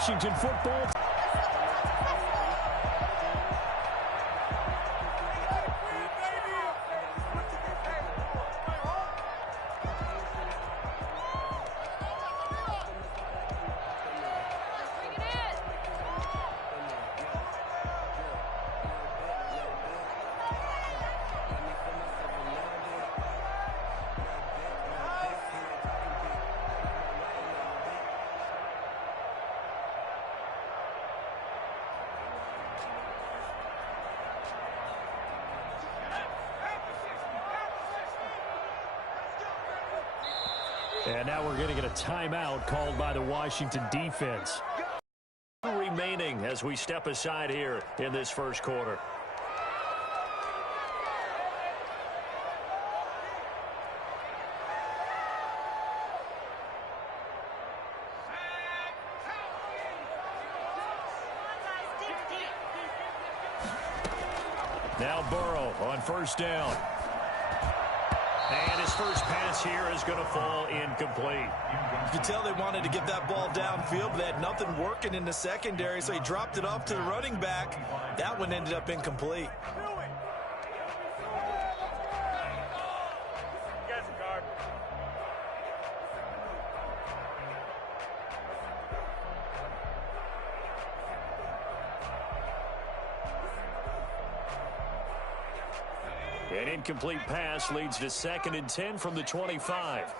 Washington football. And now we're going to get a timeout called by the Washington defense. Remaining as we step aside here in this first quarter. Now Burrow on first down. And his first pass here is going to fall incomplete. You can tell they wanted to get that ball downfield, but they had nothing working in the secondary, so he dropped it off to the running back. That one ended up incomplete. An incomplete pass leads to 2nd and 10 from the 25.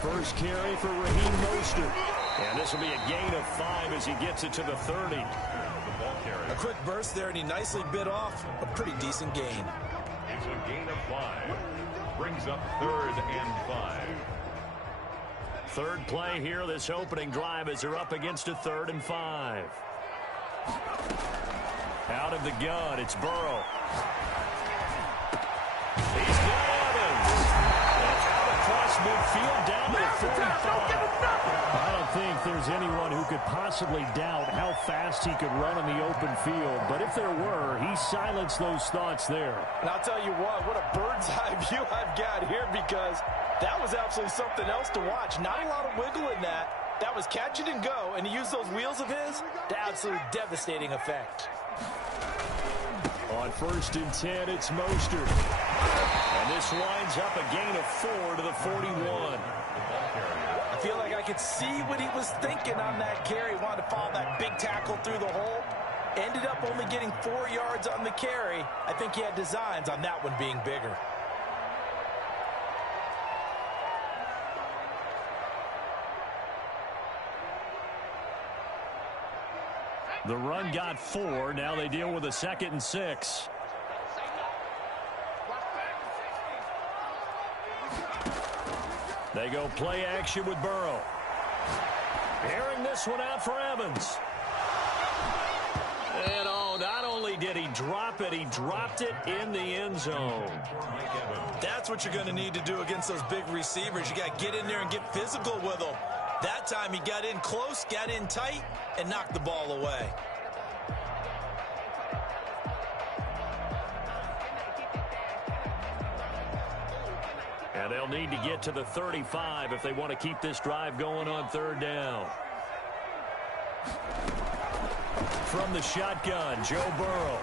First carry for Raheem Mostert. And this will be a gain of 5 as he gets it to the 30. A quick burst there, and he nicely bit off a pretty decent gain. It's a gain of 5. Brings up 3rd and 5. Third play here, this opening drive, as they're up against a 3rd and 5. Out of the gun, it's Burrow. He's got Evans. That's out across midfield down to the 45. I don't think there's anyone who could possibly doubt how fast he could run on the open field. But if there were, he silenced those thoughts there. And I'll tell you what a bird's eye view I've got here, because that was absolutely something else to watch. Not a lot of wiggle in that. That was catch it and go, and he used those wheels of his to absolutely devastating effect. On 1st and 10, it's Mostert. And this winds up a gain of 4 to the 41. I feel like I could see what he was thinking on that carry. Wanted to follow that big tackle through the hole. Ended up only getting 4 yards on the carry. I think he had designs on that one being bigger. The run got 4. Now they deal with a 2nd and 6. They go play action with Burrow. Airing this one out for Evans. And not only did he drop it, he dropped it in the end zone. That's what you're going to need to do against those big receivers. You got to get in there and get physical with them. That time he got in close, got in tight, and knocked the ball away. And they'll need to get to the 35 if they want to keep this drive going on 3rd down. From the shotgun, Joe Burrow.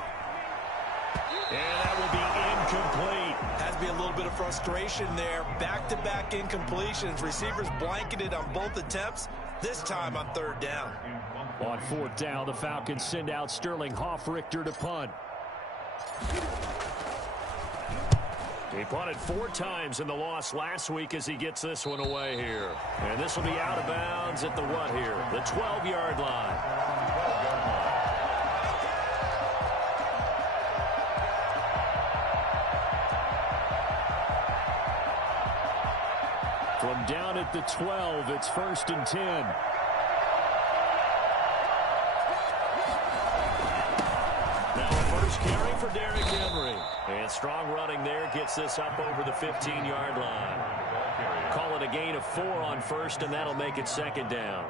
And that will be incomplete. Has to be a little bit of frustration there. Back-to-back incompletions. Receivers blanketed on both attempts, this time on 3rd down. On 4th down, the Falcons send out Sterling Hoffrichter to punt. He punted 4 times in the loss last week as he gets this one away here. And this will be out of bounds at the what here? The 12-yard line. From down at the 12, it's 1st and 10. Now the first carry for Derrick Henry. And strong running there gets this up over the 15-yard line. Call it a gain of 4 on 1st, and that'll make it 2nd down.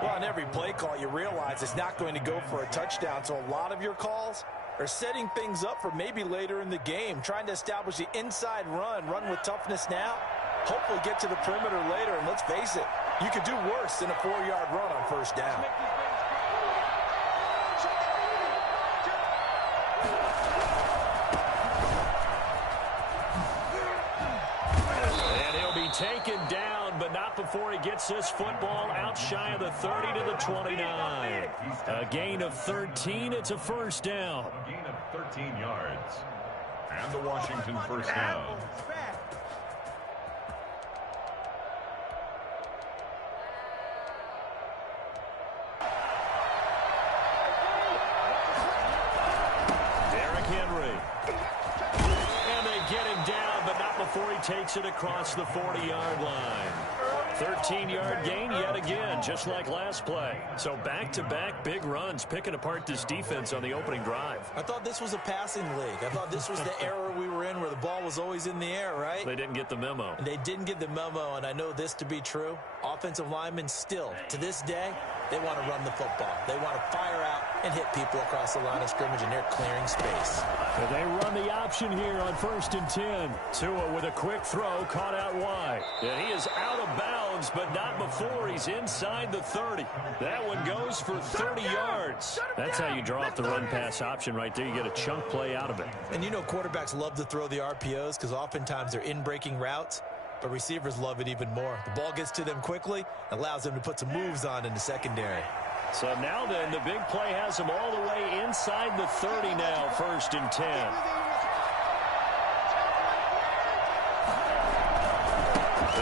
Well, on every play call, you realize it's not going to go for a touchdown, so a lot of your calls are setting things up for maybe later in the game, trying to establish the inside run with toughness now, Hopefully get to the perimeter later, and let's face it, you could do worse than a 4-yard run on first down. And he'll be taken down, but not before he gets this football out shy of the 30 to the 29. A gain of 13. It's a first down. A gain of 13 yards. And the Washington first down. Before he takes it across the 40-yard line. 13-yard gain yet again, just like last play. So back-to-back big runs, picking apart this defense on the opening drive. I thought this was a passing league. I thought this was the era we were in where the ball was always in the air, right? They didn't get the memo. They didn't get the memo, and I know this to be true. Offensive linemen still, to this day, they want to run the football. They want to fire out and hit people across the line of scrimmage, and they're clearing space. And they run the option here on 1st and 10. Tua with a quick throw, caught out wide. And he is out of bounds, but not before he's inside the 30. That one goes for 30 yards. That's how you draw up the run-pass option right there. You get a chunk play out of it. And you know quarterbacks love to throw the RPOs because oftentimes they're in-breaking routes. But receivers love it even more. The ball gets to them quickly, allows them to put some moves on in the secondary. So now then, the big play has them all the way inside the 30 now, 1st and 10.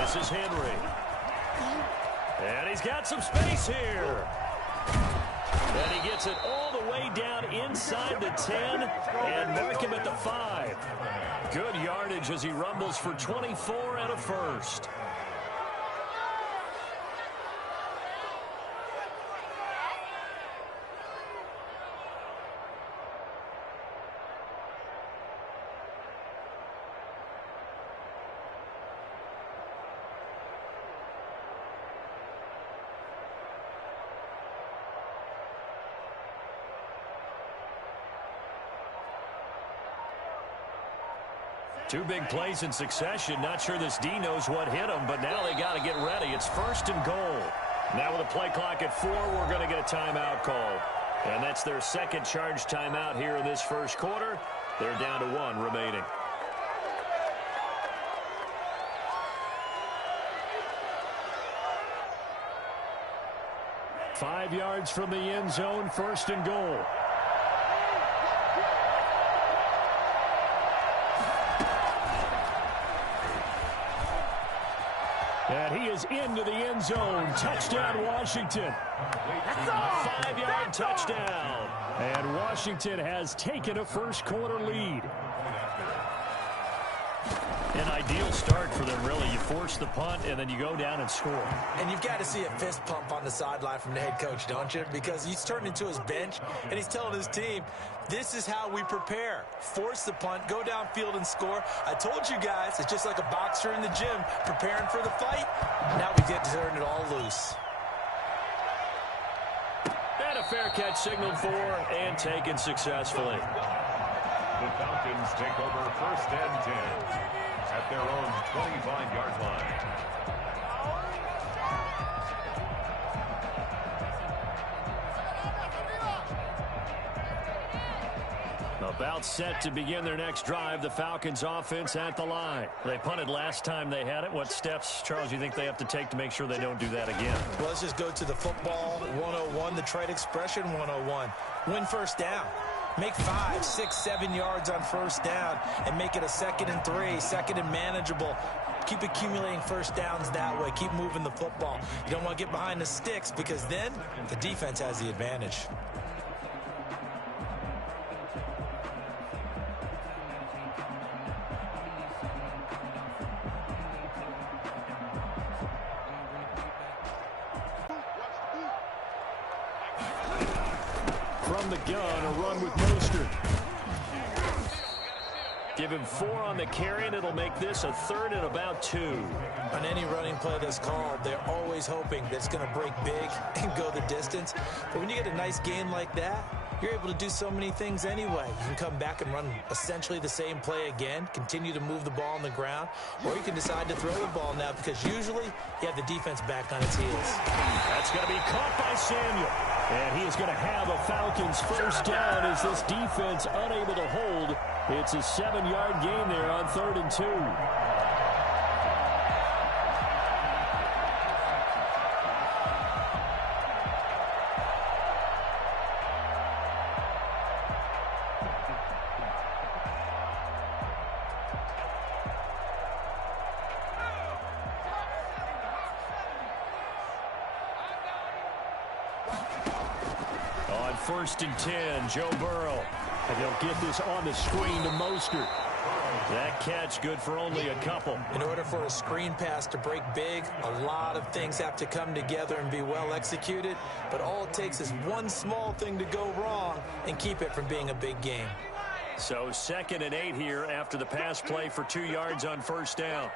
This is Henry. And he's got some space here. And he gets it all the way down inside the 10 and mark him at the 5. Good yardage as he rumbles for 24 and a first. Two big plays in succession. Not sure this D knows what hit him, but now they got to get ready. It's 1st and goal. Now with a play clock at 4, we're going to get a timeout called. And that's their second charge timeout here in this first quarter. They're down to 1 remaining. Five yards from the end zone, 1st and goal. And he is into the end zone. Touchdown, Washington. A 5-yard touchdown. And Washington has taken a first quarter lead. An ideal start for them, really. You force the punt, and then you go down and score. And you've got to see a fist pump on the sideline from the head coach, don't you? Because he's turned into his bench, and he's telling his team, this is how we prepare. Force the punt, go downfield and score. I told you guys, it's just like a boxer in the gym preparing for the fight. Now we get to turn it all loose. And a fair catch signaled for and taken successfully. The Falcons take over 1st and 10 at their own 25-yard line. About set to begin their next drive, the Falcons offense at the line. They punted last time they had it. What steps, Charles, you think they have to take to make sure they don't do that again? Well, let's just go to the football 101, the trade expression 101. Win first down. Make 5, 6, 7 yards on first down and make it a 2nd and 3, 2nd and manageable. Keep accumulating first downs that way. Keep moving the football. You don't want to get behind the sticks because then the defense has the advantage. From the gun, a run with Mostert. Give him 4 on the carry, and it'll make this a 3rd and about 2. On any running play that's called, they're always hoping that it's going to break big and go the distance. But when you get a nice gain like that, you're able to do so many things anyway. You can come back and run essentially the same play again, continue to move the ball on the ground, or you can decide to throw the ball now because usually you have the defense back on its heels. That's going to be caught by Samuel. And he is going to have a Falcons first down as this defense unable to hold. It's a 7-yard gain there on 3rd and 2. On 1st and 10, Joe Burrow. And they'll get this on the screen to Mostert. That catch good for only a couple. In order for a screen pass to break big, a lot of things have to come together and be well executed. But all it takes is one small thing to go wrong and keep it from being a big game. So 2nd and 8 here after the pass play for 2 yards on 1st down.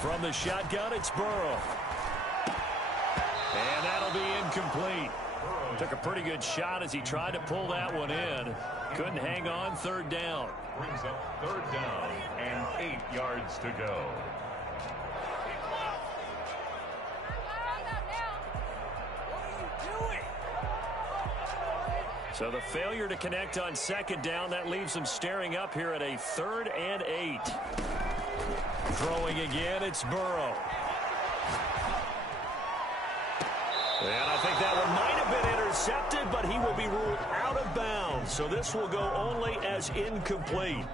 From the shotgun, it's Burrow. And that'll be incomplete. Took a pretty good shot as he tried to pull that one in. Couldn't hang on. 3rd down. Brings up 3rd down and 8 yards to go. So the failure to connect on 2nd down, that leaves them staring up here at a 3rd and 8. Throwing again, it's Burrow. And I think that one might have been intercepted, but he will be ruled out of bounds. So this will go only as incomplete.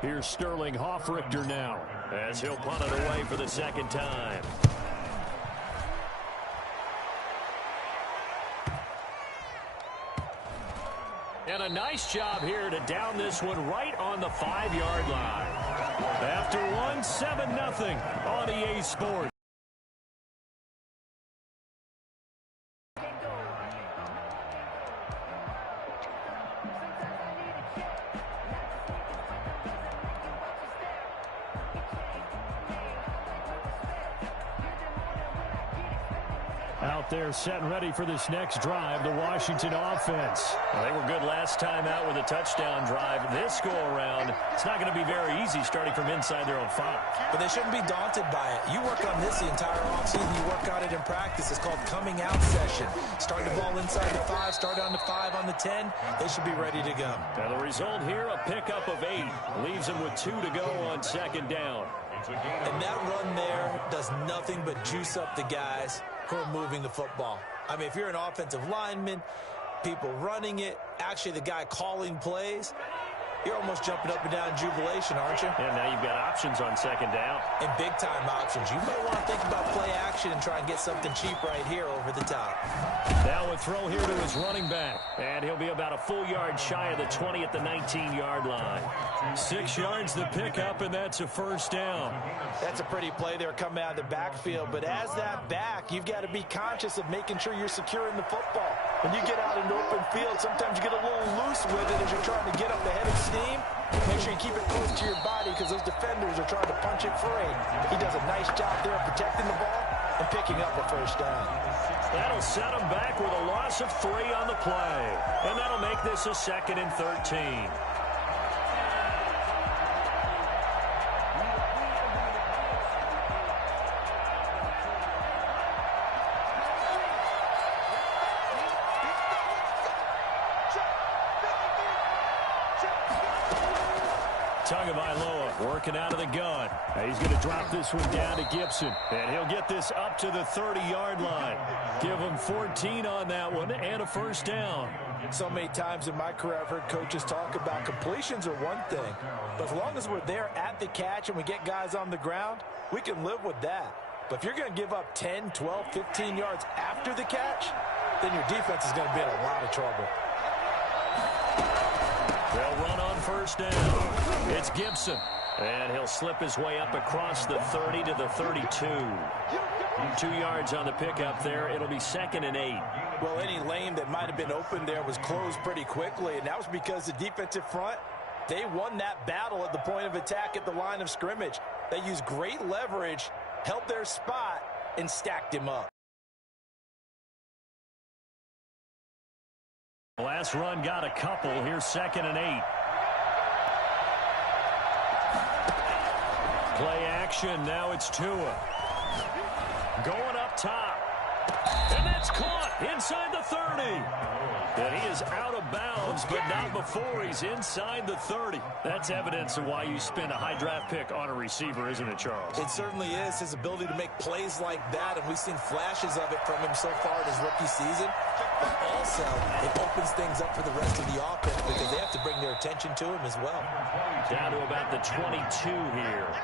Here's Sterling Hoffrichter now as he'll punt it away for the 2nd time. And a nice job here to down this one right on the 5-yard line. After one, 7-0 on EA Sports. Out there set and ready for this next drive, the Washington offense. Well, they were good last time out with a touchdown drive. This go-around, it's not going to be very easy starting from inside their own 5. But they shouldn't be daunted by it. You work on this the entire offseason. You work on it in practice. It's called coming out session. Start the ball inside the 5, start on the 5 on the 10. They should be ready to go. Now the result here, a pickup of 8. Leaves them with 2 to go on 2nd down. And that run there does nothing but juice up the guys who are moving the football. I mean, if you're an offensive lineman, people running it, actually the guy calling plays, you're almost jumping up and down in jubilation, aren't you? And now you've got options on 2nd down. And big-time options. You may want to think about play action and try and get something cheap right here over the top. Now a throw here to his running back. And he'll be about a full yard shy of the 20 at the 19-yard line. 6 yards the pickup, and that's a 1st down. That's a pretty play there coming out of the backfield. But as that back, you've got to be conscious of making sure you're securing the football. When you get out into open field, sometimes you get a little loose with it as you're trying to get up the head of steam. Make sure you keep it close to your body because those defenders are trying to punch it free. He does a nice job there of protecting the ball and picking up a 1st down. That'll set him back with a loss of 3 on the play. And that'll make this a 2nd and 13. Tagovailoa working out of the gun. He's going to drop this one down to Gibson. And he'll get this up to the 30-yard line. Give him 14 on that one and a 1st down. So many times in my career I've heard coaches talk about completions are one thing. But as long as we're there at the catch and we get guys on the ground, we can live with that. But if you're going to give up 10, 12, 15 yards after the catch, then your defense is going to be in a lot of trouble. They'll run on 1st down. It's Gibson. And he'll slip his way up across the 30 to the 32. 2 yards on the pickup there. It'll be 2nd and 8. Well, any lane that might have been open there was closed pretty quickly, and that was because the defensive front, they won that battle at the point of attack at the line of scrimmage. They used great leverage, held their spot, and stacked him up. Last run got a couple. Here's 2nd and 8. Play action. Now it's Tua. Going up top. And that's caught inside the 30. And he is out of bounds, but not before he's inside the 30. That's evidence of why you spend a high draft pick on a receiver, isn't it, Charles? It certainly is. His ability to make plays like that, and we've seen flashes of it from him so far in his rookie season. But also, it opens things up for the rest of the offense because they have to bring their attention to him as well. Down to about the 22 here.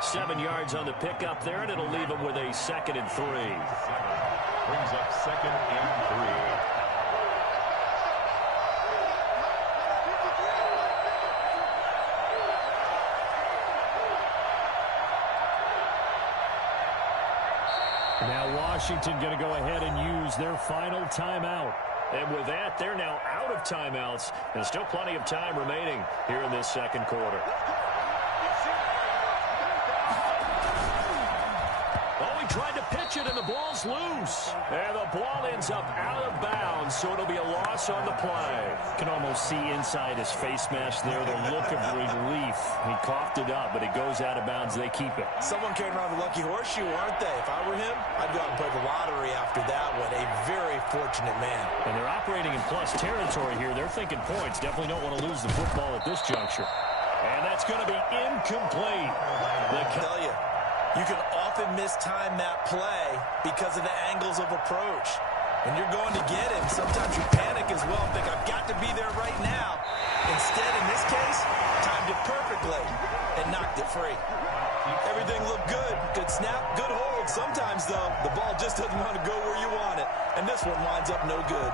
7 yards on the pickup there, and it'll leave him with a 2nd and 3. Brings up 2nd and 3. Now Washington going to go ahead and use their final timeout. And with that, they're now out of timeouts. And still plenty of time remaining here in this second quarter. Oh, he tried to pitch it, and the ball's loose. And the ball ends up out of bounds, so it'll be a loss on the play. You can almost see inside his face mask there the look of relief. He coughed it up, but it goes out of bounds. They keep it. Someone carrying around the lucky horseshoe, aren't they? If I were him, I'd go out and play the lottery after that one. A very fortunate man. And they're operating in plus territory here. They're thinking points. Definitely don't want to lose the football at this juncture. And that's going to be incomplete. I tell you, you can often mistime that play because of the angles of approach. When you're going to get him, sometimes you panic as well and think, I've got to be there right now. Instead, in this case, timed it perfectly and knocked it free. Everything looked good. Good snap, good hold. Sometimes, though, the ball just doesn't want to go where you want it. And this one winds up no good.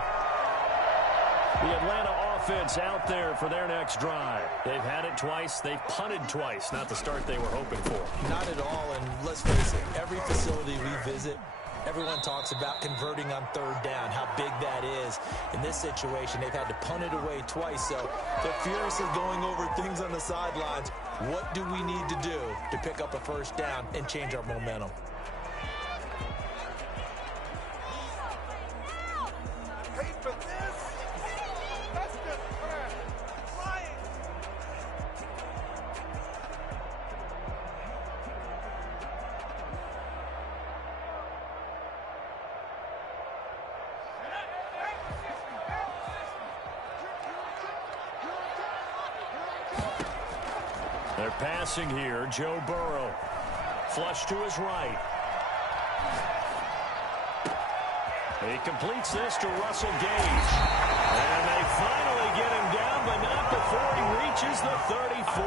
The Atlanta offense out there for their next drive. They've had it twice. They've punted twice. Not the start they were hoping for. Not at all, and let's face it, every facility we visit, everyone talks about converting on 3rd down, how big that is. In this situation, they've had to punt it away twice, so they're furiously going over things on the sidelines. What do we need to do to pick up a 1st down and change our momentum? They're passing here. Joe Burrow. Flush to his right. He completes this to Russell Gage. And they finally get him down, but not before he reaches the 34.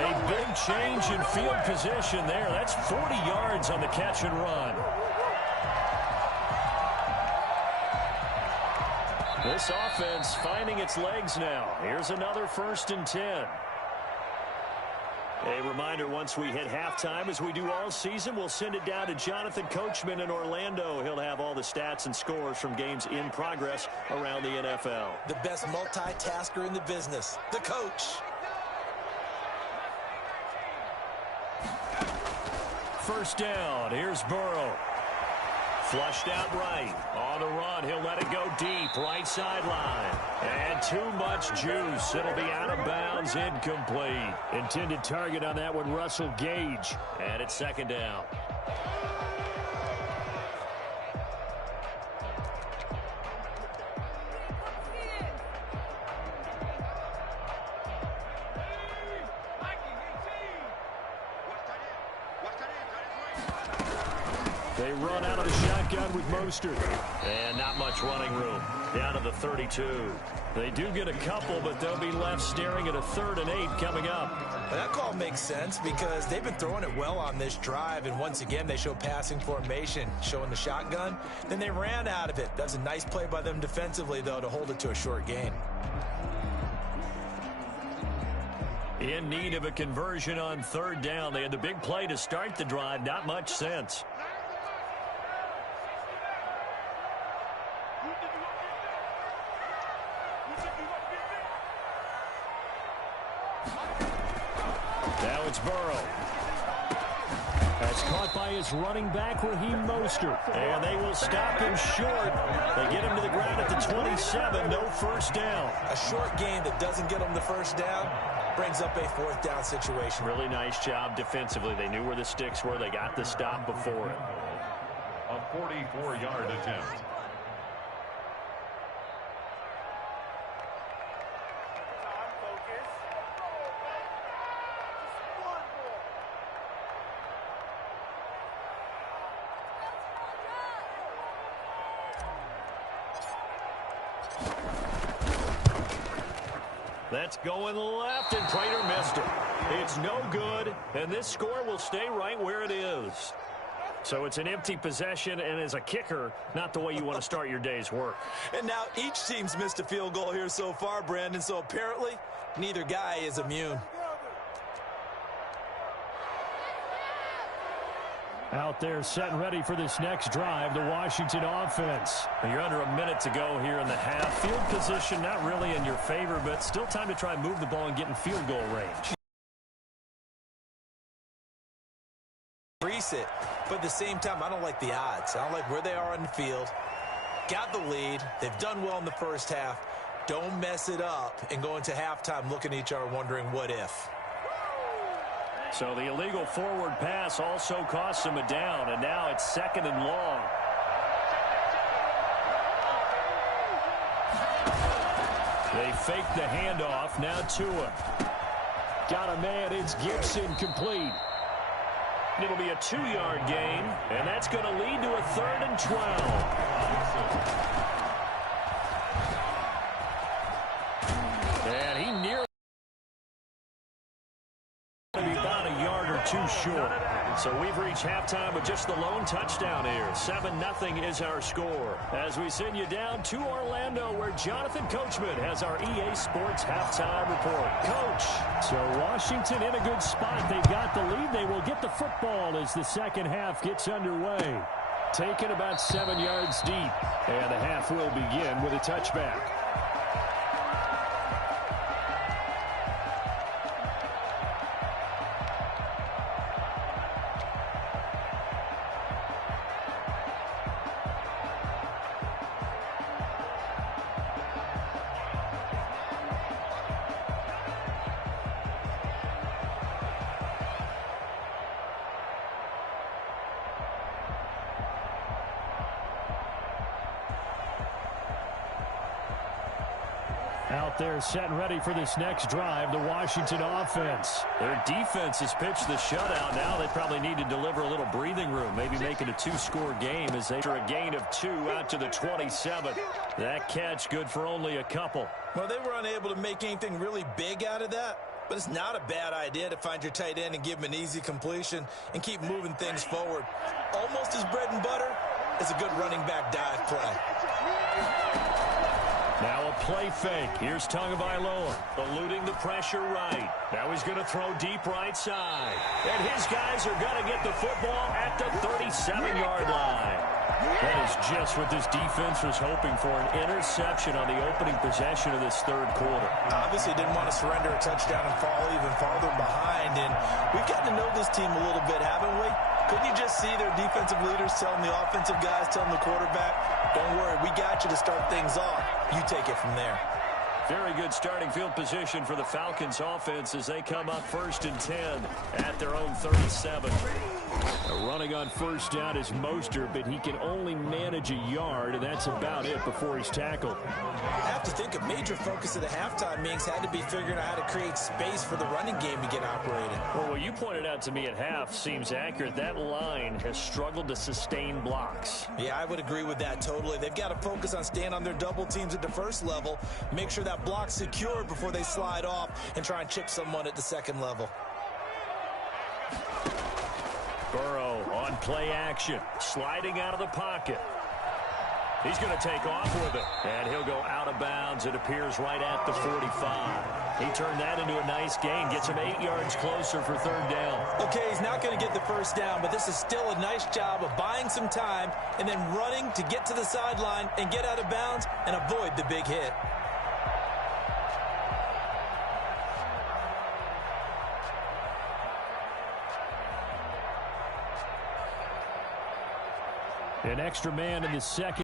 A big change in field position there. That's 40 yards on the catch and run. This offense finding its legs now. Here's another 1st and 10. A reminder, once we hit halftime, as we do all season, we'll send it down to Jonathan Coachman in Orlando. He'll have all the stats and scores from games in progress around the NFL. The best multitasker in the business, the coach. First down. Here's Burrow. Flushed out right. On the run, he'll let it go deep. Right sideline. And too much juice. It'll be out of bounds. Incomplete. Intended target on that one, Russell Gage. And it's 2nd down. They run out of the shotgun with Mostert. And not much running room. Down to the 32. They do get a couple, but they'll be left staring at a 3rd and 8 coming up. Well, that call makes sense because they've been throwing it well on this drive, and once again they show passing formation, showing the shotgun. Then they ran out of it. That's a nice play by them defensively, though, to hold it to a short gain. In need of a conversion on third down. They had the big play to start the drive. Not much sense. Now it's Burrow. That's caught by his running back, Raheem Mostert. And they will stop him short. They get him to the ground at the 27. No first down. A short game that doesn't get them the first down brings up a fourth down situation. Really nice job defensively. They knew where the sticks were. They got the stop before it. A 44-yard attempt. That's going left, and Prater missed it. It's no good, and this score will stay right where it is. So it's an empty possession, and as a kicker, not the way you want to start your day's work. And now each team's missed a field goal here so far, Brandon, so apparently neither guy is immune. Out there set and ready for this next drive, the Washington offense. You're under a minute to go here in the half. Field position not really in your favor, but still time to try and move the ball and get in field goal range. Increase it, but at the same time, I don't like the odds. I don't like where they are on the field. Got the lead. They've done well in the first half. Don't mess it up and go into halftime looking at each other wondering what if. So the illegal forward pass also costs him a down, and now it's second and long. They fake the handoff. Now Tua. Got a man. It's Gibson complete. It'll be a 2-yard gain, and that's going to lead to a 3rd and 12. And he nearly about a yard or two short. So we've reached halftime with just the lone touchdown here. 7-0 is our score. As we send you down to Orlando, where Jonathan Coachman has our EA Sports halftime report. Coach. So Washington in a good spot. They've got the lead. They will get the football as the second half gets underway. Taken about 7 yards deep. And the half will begin with a touchback. Out there set and ready for this next drive, the Washington offense. Their defense has pitched the shutout. Now they probably need to deliver a little breathing room, maybe make it a 2-score game as they are a gain of 2 out to the 27. That catch good for only a couple. Well, they were unable to make anything really big out of that, but it's not a bad idea to find your tight end and give him an easy completion and keep moving things forward. Almost as bread and butter is a good running back dive play. Now a play fake. Here's Tagovailoa eluding the pressure right. Now he's going to throw deep right side. And his guys are going to get the football at the 37-yard line. That is just what this defense was hoping for, an interception on the opening possession of this third quarter. Obviously didn't want to surrender a touchdown and fall even farther behind. And we've gotten to know this team a little bit, haven't we? Couldn't you just see their defensive leaders telling the offensive guys, telling the quarterback, don't worry, we got you to start things off. You take it from there. Very good starting field position for the Falcons offense as they come up 1st and 10 at their own 37. Running on first down is Mostert, but he can only manage a yard, and that's about it before he's tackled. I have to think a major focus of the halftime meetings had to be figuring out how to create space for the running game to get operated. Well, what you pointed out to me at half seems accurate. That line has struggled to sustain blocks. Yeah, I would agree with that totally. They've got to focus on staying on their double teams at the first level, make sure that block's secure before they slide off and try and chip someone at the second level. Burrow on play action, sliding out of the pocket. He's going to take off with it. And he'll go out of bounds. It appears right at the 45. He turned that into a nice gain. Gets him 8 yards closer for third down. Okay, he's not going to get the first down, but this is still a nice job of buying some time and then running to get to the sideline and get out of bounds and avoid the big hit. An extra man in the second.